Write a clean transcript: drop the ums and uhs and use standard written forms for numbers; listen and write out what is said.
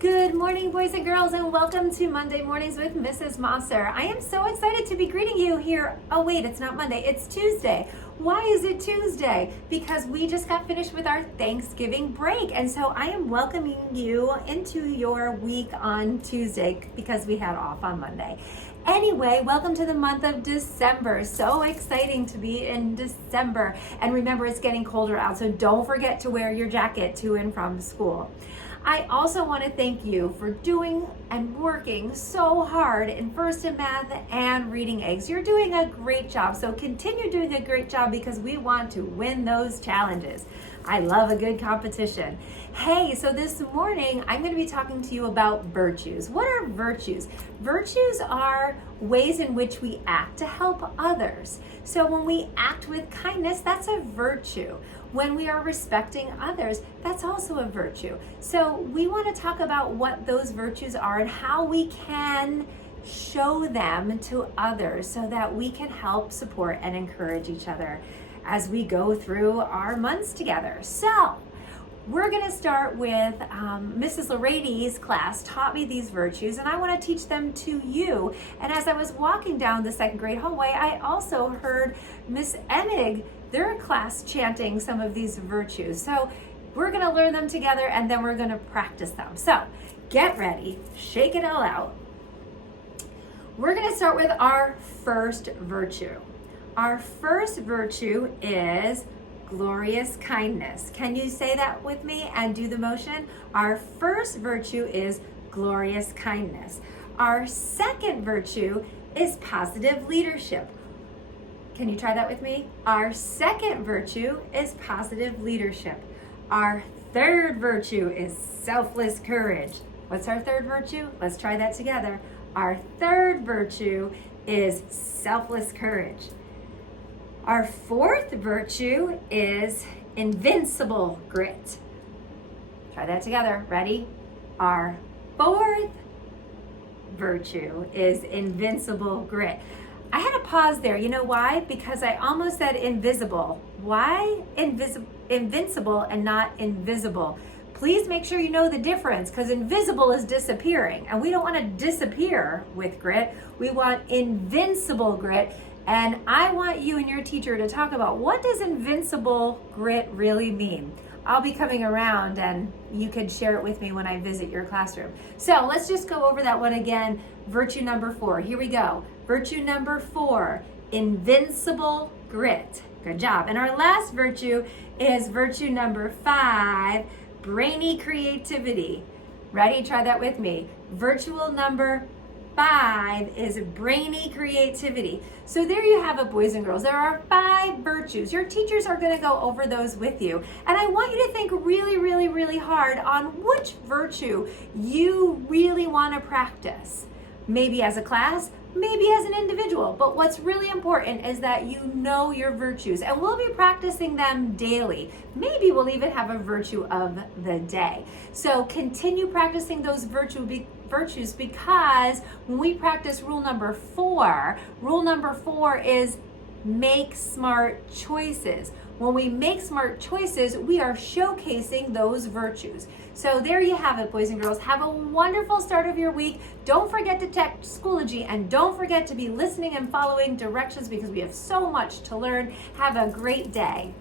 Good morning, boys and girls, and welcome to Monday Mornings with Mrs. Mosser. I am so excited to be greeting you here. Oh wait, it's not Monday, it's Tuesday. Why is it Tuesday? Because we just got finished with our Thanksgiving break, and so I am welcoming you into your week on Tuesday because we had off on Monday. Anyway, welcome to the month of December. So exciting to be in December. And remember, it's getting colder out, so don't forget to wear your jacket to and from school. I also want to thank you for doing and working so hard in first in math and reading eggs. You're doing a great job, so continue doing a great job because we want to win those challenges. I love a good competition. Hey, so this morning I'm going to be talking to you about virtues. What are virtues? Virtues are ways in which we act to help others. So when we act with kindness, that's a virtue. When we are respecting others, that's also a virtue. So we want to talk about what those virtues are and how we can show them to others so that we can help support and encourage each other as we go through our months together. So we're going to start with Mrs. Lorraine's class taught me these virtues, and I want to teach them to you. And as I was walking down the second grade hallway, I also heard Miss Emig, their class, chanting some of these virtues. So we're going to learn them together, and then we're going to practice them. So get ready, shake it all out. We're going to start with our first virtue. Our first virtue is glorious kindness. Can you say that with me and do the motion? Our first virtue is glorious kindness. Our second virtue is positive leadership. Can you try that with me? Our second virtue is positive leadership. Our third virtue is selfless courage. What's our third virtue? Let's try that together. Our third virtue is selfless courage. Our fourth virtue is invincible grit. Try that together. Ready? Our fourth virtue is invincible grit. I had to pause there. You know why? Because I almost said invisible. Why invincible and not invisible? Please make sure you know the difference, because invisible is disappearing, and we don't want to disappear with grit. We want invincible grit. And I want you and your teacher to talk about, what does invincible grit really mean? I'll be coming around and you could share it with me when I visit your classroom. So let's just go over that one again. Virtue number 4. Here we go. Virtue number 4, invincible grit. Good job. And our last virtue is virtue number 5, brainy creativity. Ready? Try that with me. Virtue number 5 is brainy creativity. So there you have it, boys and girls. There are 5 virtues. Your teachers are going to go over those with you. And I want you to think really, really, really hard on which virtue you really want to practice. Maybe as a class, maybe as an individual. But what's really important is that you know your virtues. And we'll be practicing them daily. Maybe we'll even have a virtue of the day. So continue practicing those virtues, because when we practice rule number 4 is make smart choices. When we make smart choices, we are showcasing those virtues. So there you have it, boys and girls. Have a wonderful start of your week. Don't forget to check Schoology, and don't forget to be listening and following directions because we have so much to learn. Have a great day.